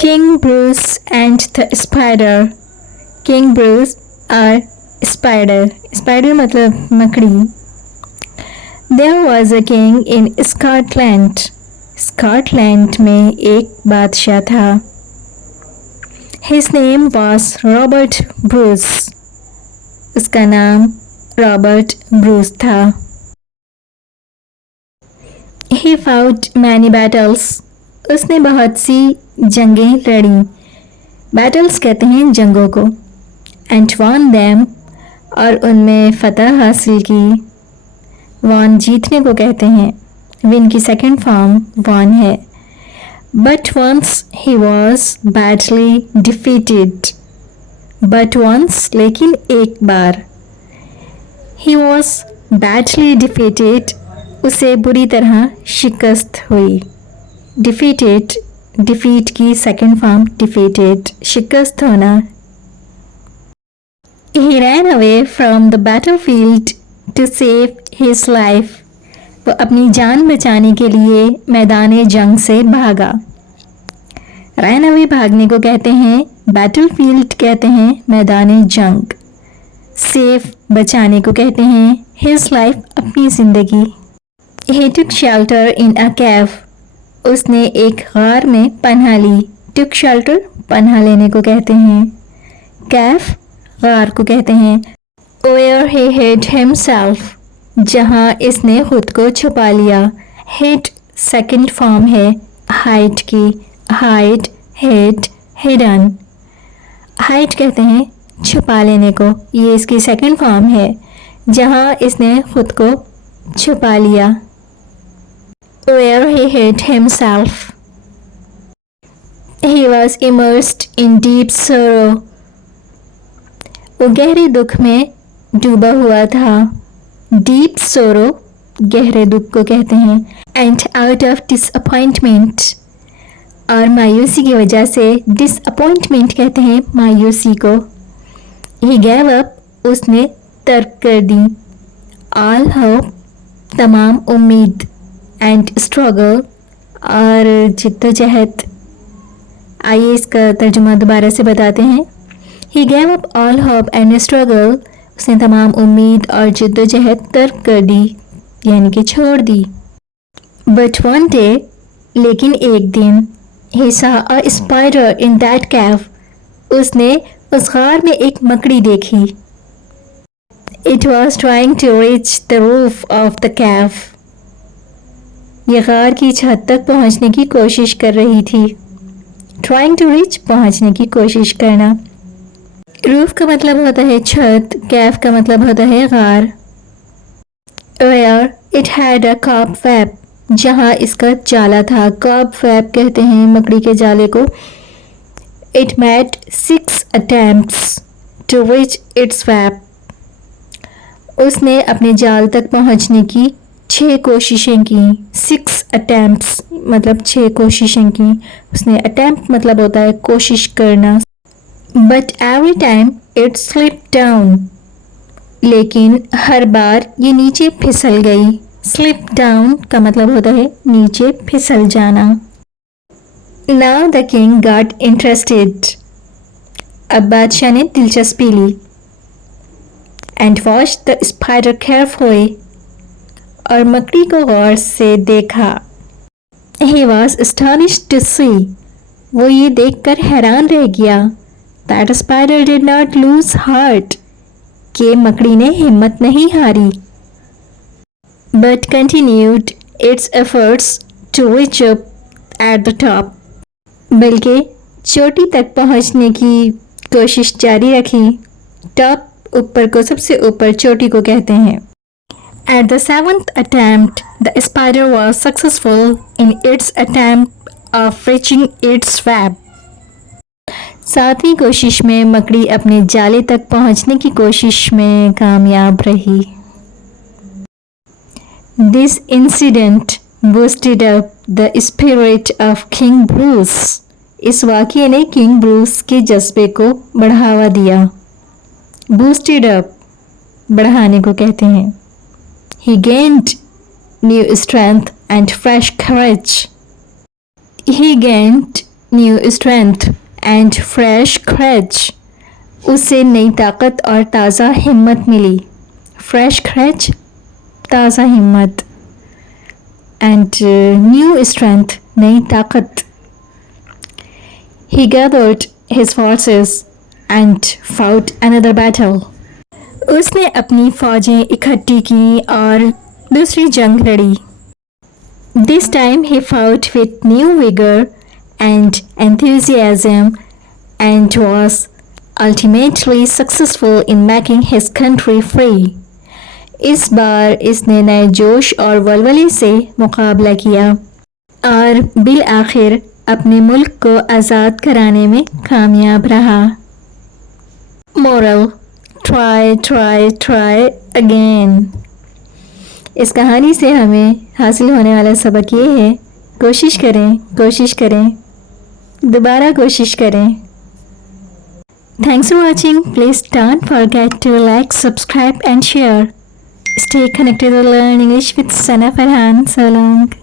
King Bruce and the Spider. King Bruce और Spider. Spider मतलब मकड़ी. There was a king in Scotland. Scotland में एक बादशाह था. His name was Robert Bruce. उसका नाम रॉबर्ट ब्रूस था. He fought many battles. उसने बहुत सी जंगें लड़ी. Battles कहते हैं जंगों को. And won them. और उनमें फतह हासिल की. Won जीतने को कहते हैं. Win की सेकेंड फॉर्म won है. But once he was badly defeated. But once लेकिन एक बार. He was badly defeated. उसे बुरी तरह शिकस्त हुई. Defeated, defeat की सेकेंड फॉर्म defeated, शिकस्त होना. He ran away from the battlefield to save his life. वो अपनी जान बचाने के लिए मैदान जंग से भागा. Ran away भागने को कहते हैं. Battlefield कहते हैं मैदान जंग. Save बचाने को कहते हैं his life अपनी जिंदगी. He took shelter in a cave. उसने एक गार में पनाह ली. Took shelter पनाह लेने को कहते हैं. Cave गार को कहते हैं. Where he hid himself. जहाँ इसने खुद को छुपा लिया. Hid सेकेंड फॉर्म है hide की. Hide, hid, hidden. Hide कहते हैं छुपा लेने को. ये इसकी सेकेंड फॉर्म है. जहाँ इसने खुद को छुपा लिया. Where he hid himself. He was immersed in deep sorrow. वो गहरे दुख में डूबा हुआ था. Deep sorrow गहरे दुख को कहते हैं. And out of disappointment. और मायूसी की वजह से disappointment कहते हैं मायूसी को. He gave up. उसने तर्क कर दी. All hope तमाम उम्मीद. And struggle और जिद्दोजहद. आइए इसका तर्जुमा दोबारा से बताते हैं. He gave up all hope and struggle. उसने तमाम उम्मीद और जिद्दोजहद तर्क कर दी यानी कि छोड़ दी. But one day लेकिन एक दिन he saw a spider in that cave. उसने उस गार में एक मकड़ी देखी. It was trying to reach the roof of the cave. ये गार की छत तक पहुंचने की कोशिश कर रही थी. Trying to reach पहुंचने की कोशिश करना. रूफ का मतलब होता है छत. कैफ का मतलब होता है गार. Where it had a cobweb. जहाँ इसका जाला था. cobweb कहते हैं मकड़ी के जाले को. It made 6 attempts to reach its web. उसने अपने जाल तक पहुंचने की 6 कोशिशें की. 6 attempts मतलब 6 कोशिशें की. उसने attempt मतलब होता है कोशिश करना. But every time it slipped down. लेकिन हर बार ये नीचे फिसल गई. Slip down का मतलब होता है नीचे फिसल जाना. Now the king got interested. अब बादशाह ने दिलचस्पी ली. And watched the spider carefully. और मकड़ी को गौर से देखा. He was astonished to see. वो ये देखकर हैरान रह गया. That spider did not lose heart. कि मकड़ी ने हिम्मत नहीं हारी. But continued its efforts to reach up at the top. बल्कि चोटी तक पहुंचने की कोशिश जारी रखी. टॉप ऊपर को सबसे ऊपर चोटी को कहते हैं. At the 7th attempt, the spider was successful in its attempt of reaching its web. 7वीं कोशिश में मकड़ी अपने जाले तक पहुंचने की कोशिश में कामयाब रही. This incident boosted up the spirit of King Bruce. इस वाक़ये ने किंग ब्रूस के जज्बे को बढ़ावा दिया. Boosted up बढ़ाने को कहते हैं. He gained new strength and fresh courage. He gained new strength and fresh courage. उसे नई ताकत और ताज़ा हिम्मत मिली. Fresh courage, ताज़ा हिम्मत, and new strength, नई ताकत. He gathered his forces and fought another battle. उसने अपनी फौजें इकट्ठी की और दूसरी जंग लड़ी. This time he fought with new vigor and enthusiasm and was ultimately successful in making his country free. इस बार इसने नए जोश और वल्वले से मुकाबला किया और बिल आखिर अपने मुल्क को आज़ाद कराने में कामयाब रहा. Moral: try, try, try again. इस कहानी से हमें हासिल होने वाला सबक ये है, कोशिश करें, कोशिश करें, दोबारा कोशिश करें. Thanks for watching. Please don't forget to like, subscribe and share. Stay connected to learn English with Sana Farhan. So long.